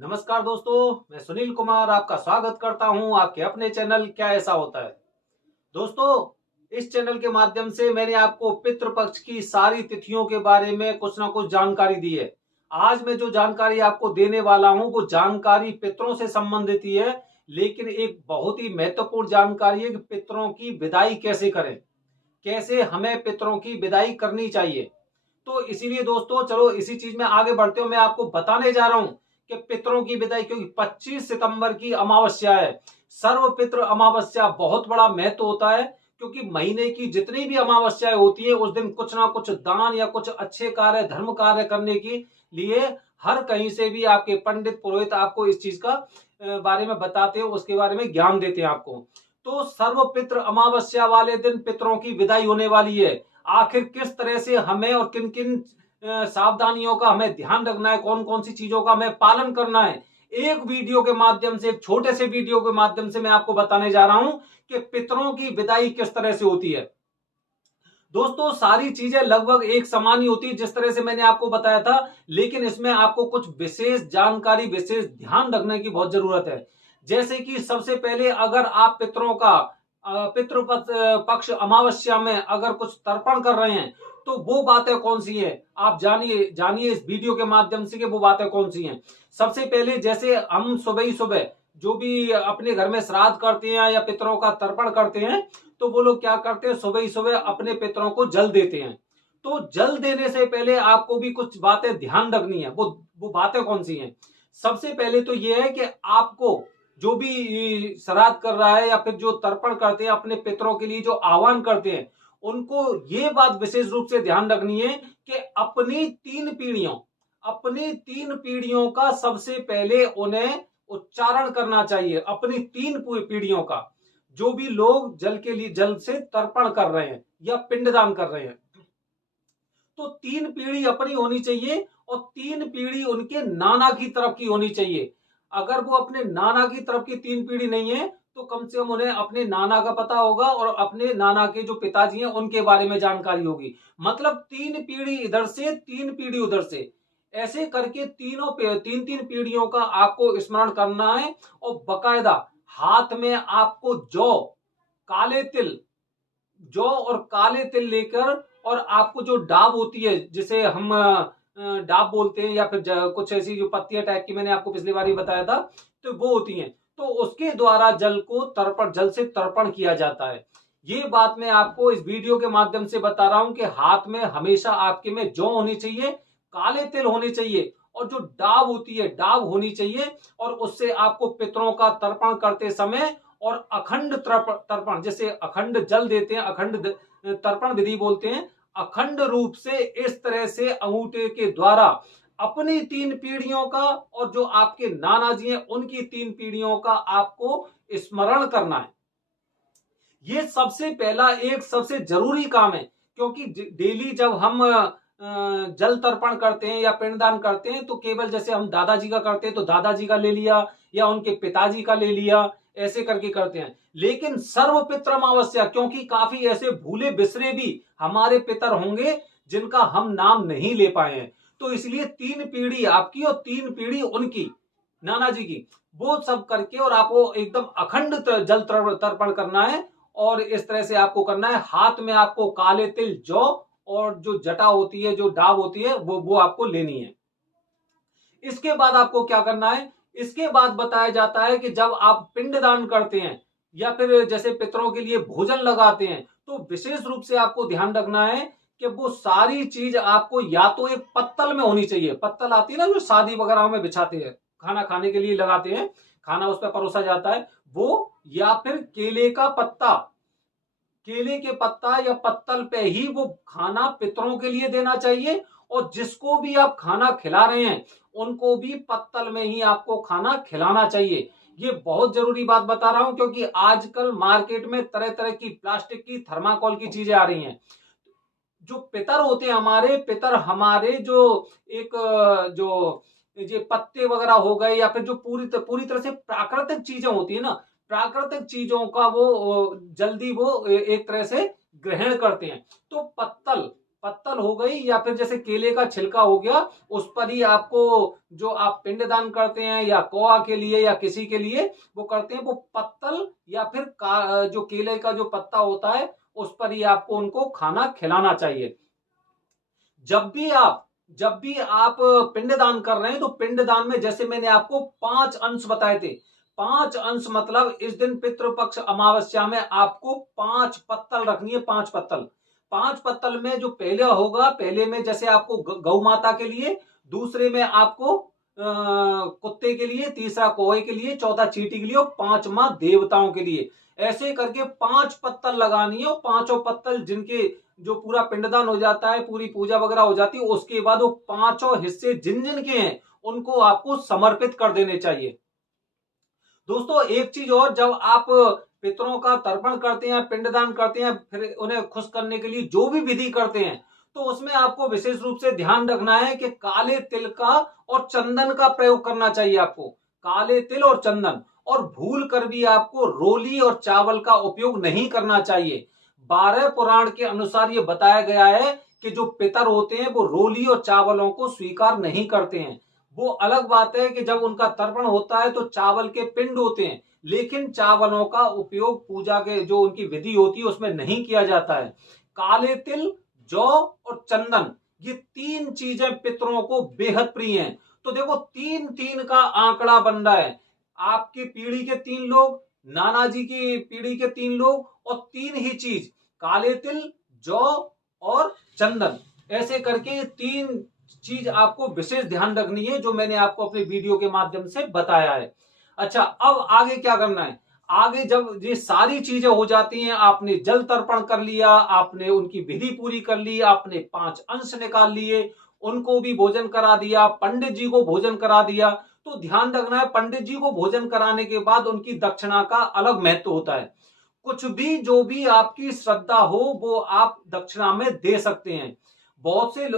नमस्कार दोस्तों, मैं सुनील कुमार आपका स्वागत करता हूं आपके अपने चैनल क्या ऐसा होता है। दोस्तों, इस चैनल के माध्यम से मैंने आपको पितृपक्ष की सारी तिथियों के बारे में कुछ ना कुछ जानकारी दी है। आज मैं जो जानकारी आपको देने वाला हूं वो जानकारी पितरों से संबंधित ही है, लेकिन एक बहुत ही महत्वपूर्ण जानकारी है कि पितरों की विदाई कैसे करें, कैसे हमें पितरों की विदाई करनी चाहिए। तो इसीलिए दोस्तों चलो इसी चीज में आगे बढ़ते हो, मैं आपको बताने जा रहा हूं कि पितरों की विदाई, क्योंकि 25 सितंबर की अमावस्या है। सर्व पितृ अमावस्या बहुत बड़ा महत्व होता है, क्योंकि महीने की जितनी भी अमावस्याएं होती है उस दिन कुछ ना कुछ दान या कुछ अच्छे कार्य, धर्म कार्य करने के लिए हर कहीं से भी आपके पंडित पुरोहित आपको इस चीज का बारे में बताते हैं, उसके बारे में ज्ञान देते हैं आपको। तो सर्व पितृ अमावस्या वाले दिन पितरों की विदाई होने वाली है। आखिर किस तरह से हमें और किन किन सावधानियों का हमें ध्यान रखना है, कौन कौन सी चीजों का हमें पालन करना है, एक वीडियो के माध्यम से, एक छोटे से वीडियो के माध्यम से मैं आपको बताने जा रहा हूं कि पितरों की विदाई किस तरह से होती है। दोस्तों, सारी चीजें लगभग एक समान ही होती है जिस तरह से मैंने आपको बताया था, लेकिन इसमें आपको कुछ विशेष जानकारी, विशेष ध्यान रखने की बहुत जरूरत है। जैसे कि सबसे पहले अगर आप पितरों का पितृ पक्ष अमावस्या में अगर कुछ तर्पण कर रहे हैं तो वो बातें कौन सी हैं, आप जानिए जानिए इस वीडियो के माध्यम से कि वो बातें कौन सी हैं। सबसे पहले जैसे हम सुबह ही सुबह जो भी अपने घर में श्राद्ध करते हैं या पितरों का तर्पण करते हैं, तो वो लोग क्या करते हैं, सुबह ही सुबह अपने पितरों को जल देते हैं। तो जल देने से पहले आपको भी कुछ बातें ध्यान रखनी है। वो बातें कौन सी हैं? सबसे पहले तो ये है कि आपको जो भी श्राद्ध कर रहा है या फिर जो तर्पण करते हैं अपने पितरों के लिए, जो आह्वान करते हैं, उनको ये बात विशेष रूप से ध्यान रखनी है कि अपनी तीन पीढ़ियों का सबसे पहले उन्हें उच्चारण करना चाहिए। अपनी तीन पीढ़ियों का, जो भी लोग जल के लिए, जल से तर्पण कर रहे हैं या पिंडदान कर रहे हैं, तो तीन पीढ़ी अपनी होनी चाहिए और तीन पीढ़ी उनके नाना की तरफ की होनी चाहिए। अगर वो अपने नाना की तरफ की तीन पीढ़ी नहीं है तो कम से कम उन्हें अपने नाना का पता होगा और अपने नाना के जो पिताजी हैं उनके बारे में जानकारी होगी। मतलब तीन पीढ़ी इधर से, तीन पीढ़ी उधर से, ऐसे करके तीन तीन पीढ़ियों का आपको स्मरण करना है। और बकायदा हाथ में आपको काले तिल जौ और काले तिल लेकर, और आपको जो डाब होती है जिसे हम डाब बोलते हैं, या फिर कुछ ऐसी जो पत्तियां टाइप की मैंने आपको पिछली बार ही बताया था, तो वो होती हैं, तो उसके द्वारा जल से तर्पण किया जाता है। ये बात मैं आपको इस वीडियो के माध्यम से बता रहा हूं कि हाथ में हमेशा आपके में जौ होनी चाहिए, काले तिल होने चाहिए, और जो डाब होती है डाब होनी चाहिए। और उससे आपको पितरों का तर्पण करते समय और अखंड तर्पण, जैसे अखंड जल देते हैं, अखंड तर्पण विधि बोलते हैं, अखंड रूप से इस तरह से अंगूठे के द्वारा अपनी तीन पीढ़ियों का और जो आपके नाना जी हैं उनकी तीन पीढ़ियों का आपको स्मरण करना है। ये सबसे पहला एक सबसे जरूरी काम है, क्योंकि डेली जब हम जल तर्पण करते हैं या पिंडदान करते हैं तो केवल जैसे हम दादाजी का करते हैं तो दादाजी का ले लिया या उनके पिताजी का ले लिया, ऐसे करके करते हैं। लेकिन सर्व पितृ अमावस्या, क्योंकि काफी ऐसे भूले बिसरे भी हमारे पितर होंगे जिनका हम नाम नहीं ले पाए हैं, तो इसलिए तीन पीढ़ी आपकी और तीन पीढ़ी उनकी, नाना जी की, वो सब करके और आपको एकदम अखंड जल तर्पण करना है। और इस तरह से आपको करना है। हाथ में आपको काले तिल, जौ और जो जटा होती है, जो डाब होती है, वो आपको लेनी है। इसके बाद आपको क्या करना है? इसके बाद बताया जाता है कि जब आप पिंडदान करते हैं या फिर जैसे पितरों के लिए भोजन लगाते हैं, तो विशेष रूप से आपको ध्यान रखना है कि वो सारी चीज आपको या तो एक पत्तल में होनी चाहिए। पत्तल आती है ना, जो शादी वगैरह में बिछाते हैं, खाना खाने के लिए लगाते हैं, खाना उस पर परोसा जाता है वो, या फिर केले का पत्ता, केले के पत्ता या पत्तल पे ही वो खाना पितरों के लिए देना चाहिए। और जिसको भी आप खाना खिला रहे हैं उनको भी पत्तल में ही आपको खाना खिलाना चाहिए। ये बहुत जरूरी बात बता रहा हूं, क्योंकि आजकल मार्केट में तरह तरह की प्लास्टिक की, थर्माकोल की चीजें आ रही हैं। जो पितर होते हैं हमारे, पितर हमारे जो एक जो ये पत्ते वगैरह हो गए या फिर जो पूरी तरह से प्राकृतिक चीजें होती है ना, प्राकृतिक चीजों का वो जल्दी वो एक तरह से ग्रहण करते हैं। तो पत्तल पत्तल हो गई या फिर जैसे केले का छिलका हो गया, उस पर ही आपको जो आप पिंडदान करते हैं या कौआ के लिए या किसी के लिए वो करते हैं, वो पत्तल या फिर जो केले का जो पत्ता होता है उस पर ही आपको उनको खाना खिलाना चाहिए। जब भी आप पिंडदान कर रहे हैं तो पिंडदान में जैसे मैंने आपको 5 अंश बताए थे, 5 अंश मतलब इस दिन पितृपक्ष अमावस्या में आपको 5 पत्तल रखनी है, 5 पत्तल। 5 पत्तल में जो पहले होगा, पहले में जैसे आपको गौ माता के लिए, दूसरे में आपको कुत्ते के लिए, तीसरा कौवे के लिए, चौथा चींटी के लिए और 5वां देवताओं के लिए। ऐसे करके 5 पत्तल लगानी है और 5 पत्तल जिनके जो पूरा पिंडदान हो जाता है, पूरी पूजा वगैरह हो जाती है, उसके बाद वो 5 हिस्से जिन जिन के हैं उनको आपको समर्पित कर देने चाहिए। दोस्तों एक चीज और, जब आप पितरों का तर्पण करते हैं, पिंडदान करते हैं, फिर उन्हें खुश करने के लिए जो भी विधि करते हैं, तो उसमें आपको विशेष रूप से ध्यान रखना है कि काले तिल का और चंदन का प्रयोग करना चाहिए आपको, काले तिल और चंदन। और भूल कर भी आपको रोली और चावल का उपयोग नहीं करना चाहिए। 12 पुराण के अनुसार ये बताया गया है कि जो पितर होते हैं वो रोली और चावलों को स्वीकार नहीं करते हैं। वो अलग बात है कि जब उनका तर्पण होता है तो चावल के पिंड होते हैं, लेकिन चावलों का उपयोग पूजा के जो उनकी विधि होती है उसमें नहीं किया जाता है। काले तिल, जौ और चंदन, ये 3 चीजें पितरों को बेहद प्रिय हैं। तो देखो 3-3 का आंकड़ा बन रहा है, आपकी पीढ़ी के 3 लोग, नाना जी की पीढ़ी के 3 लोग, और 3 ही चीज, काले तिल, जौ और चंदन, ऐसे करके 3 चीज आपको विशेष ध्यान रखनी है, जो मैंने आपको अपने वीडियो के माध्यम से बताया है। अच्छा, अब आगे क्या करना है? आगे जब ये सारी चीजें हो जाती हैं, आपने जल तर्पण कर लिया, आपने उनकी विधि पूरी कर ली, आपने 5 अंश निकाल लिए, उनको भी भोजन करा दिया, पंडित जी को भोजन करा दिया, तो ध्यान रखना है पंडित जी को भोजन कराने के बाद उनकी दक्षिणा का अलग महत्व होता है। कुछ भी जो भी आपकी श्रद्धा हो वो आप दक्षिणा में दे सकते हैं। बहुत से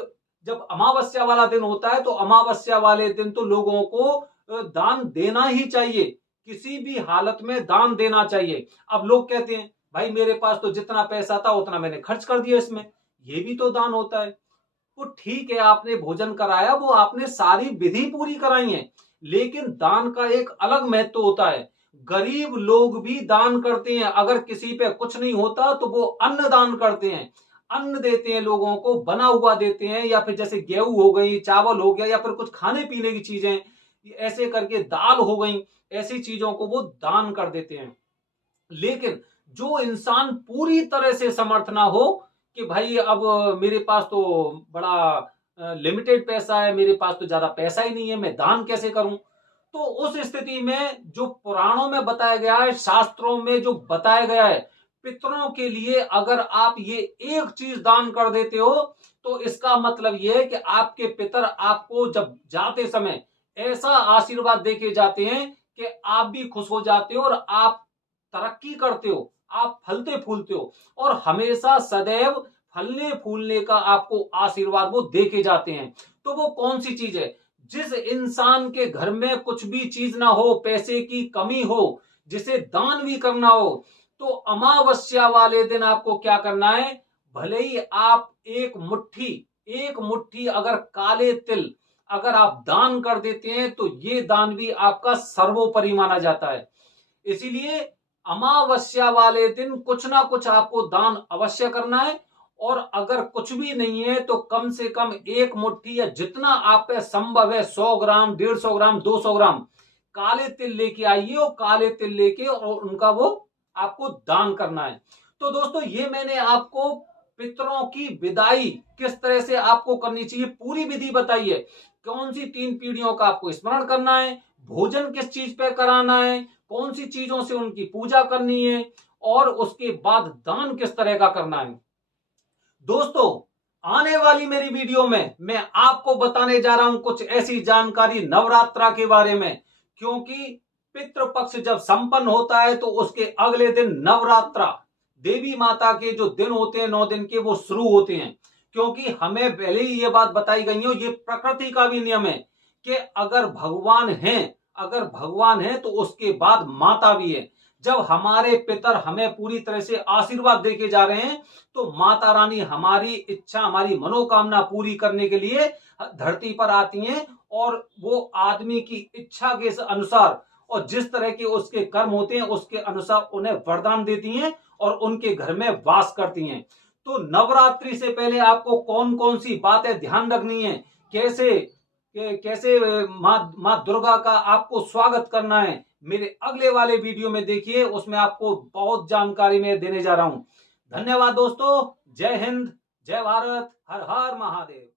जब अमावस्या वाला दिन होता है तो अमावस्या वाले दिन तो लोगों को दान देना ही चाहिए, किसी भी हालत में दान देना चाहिए। अब लोग कहते हैं भाई मेरे पास तो जितना पैसा था उतना मैंने खर्च कर दिया इसमें, ये भी तो दान होता है। वो ठीक है, आपने भोजन कराया, वो आपने सारी विधि पूरी कराई है, लेकिन दान का एक अलग महत्व होता है। गरीब लोग भी दान करते हैं, अगर किसी पे कुछ नहीं होता तो वो अन्न दान करते हैं, अन्न देते हैं लोगों को, बना हुआ देते हैं, या फिर जैसे गेहूं हो गई, चावल हो गया, या फिर कुछ खाने पीने की चीजें, ऐसे करके दाल हो गई, ऐसी चीजों को वो दान कर देते हैं। लेकिन जो इंसान पूरी तरह से समर्थ ना हो कि भाई अब मेरे पास तो बड़ा लिमिटेड पैसा है, मेरे पास तो ज्यादा पैसा ही नहीं है, मैं दान कैसे करूं, तो उस स्थिति में जो पुराणों में बताया गया है, शास्त्रों में जो बताया गया है, पितरों के लिए अगर आप ये एक चीज दान कर देते हो तो इसका मतलब यह है कि आपके पितर आपको जब जाते समय ऐसा आशीर्वाद देके जाते हैं कि आप भी खुश हो जाते हो और आप तरक्की करते हो, आप फलते फूलते हो, और हमेशा सदैव फलने फूलने का आपको आशीर्वाद वो देके जाते हैं। तो वो कौन सी चीज है? जिस इंसान के घर में कुछ भी चीज ना हो, पैसे की कमी हो, जिसे दान भी करना हो, तो अमावस्या वाले दिन आपको क्या करना है? भले ही आप एक मुट्ठी अगर काले तिल अगर आप दान कर देते हैं तो ये दान भी आपका सर्वोपरि माना जाता है। इसीलिए अमावस्या वाले दिन कुछ ना कुछ आपको दान अवश्य करना है, और अगर कुछ भी नहीं है तो कम से कम एक मुट्ठी या जितना आप पे संभव है, 100 ग्राम, 150 ग्राम, 200 ग्राम काले तिल लेके आइए, और काले तिल लेके और उनका वो आपको दान करना है। तो दोस्तों ये मैंने आपको पितरों की विदाई किस तरह से आपको करनी चाहिए पूरी विधि बताई है, कौन सी 3 पीढ़ियों का आपको स्मरण करना है, भोजन किस चीज पे कराना है, कौन सी चीजों से उनकी पूजा करनी है, और उसके बाद दान किस तरह का करना है। दोस्तों आने वाली मेरी वीडियो में मैं आपको बताने जा रहा हूं कुछ ऐसी जानकारी नवरात्रा के बारे में, क्योंकि पितृपक्ष जब संपन्न होता है तो उसके अगले दिन नवरात्रा देवी माता के जो दिन होते हैं 9 दिन के, वो शुरू होते हैं। क्योंकि हमें पहले ही ये बात बताई गई हो, ये प्रकृति का भी नियम है कि अगर भगवान है तो उसके बाद माता भी है। जब हमारे पितर हमें पूरी तरह से आशीर्वाद देके जा रहे हैं, तो माता रानी हमारी इच्छा, हमारी मनोकामना पूरी करने के लिए धरती पर आती हैं, और वो आदमी की इच्छा के अनुसार और जिस तरह के उसके कर्म होते हैं उसके अनुसार उन्हें वरदान देती हैं और उनके घर में वास करती हैं। तो नवरात्रि से पहले आपको कौन कौन सी बातें ध्यान रखनी है, कैसे कैसे माँ दुर्गा का आपको स्वागत करना है, मेरे अगले वाले वीडियो में देखिए, उसमें आपको बहुत जानकारी मैं देने जा रहा हूं। धन्यवाद दोस्तों। जय हिंद, जय भारत, हर हर महादेव।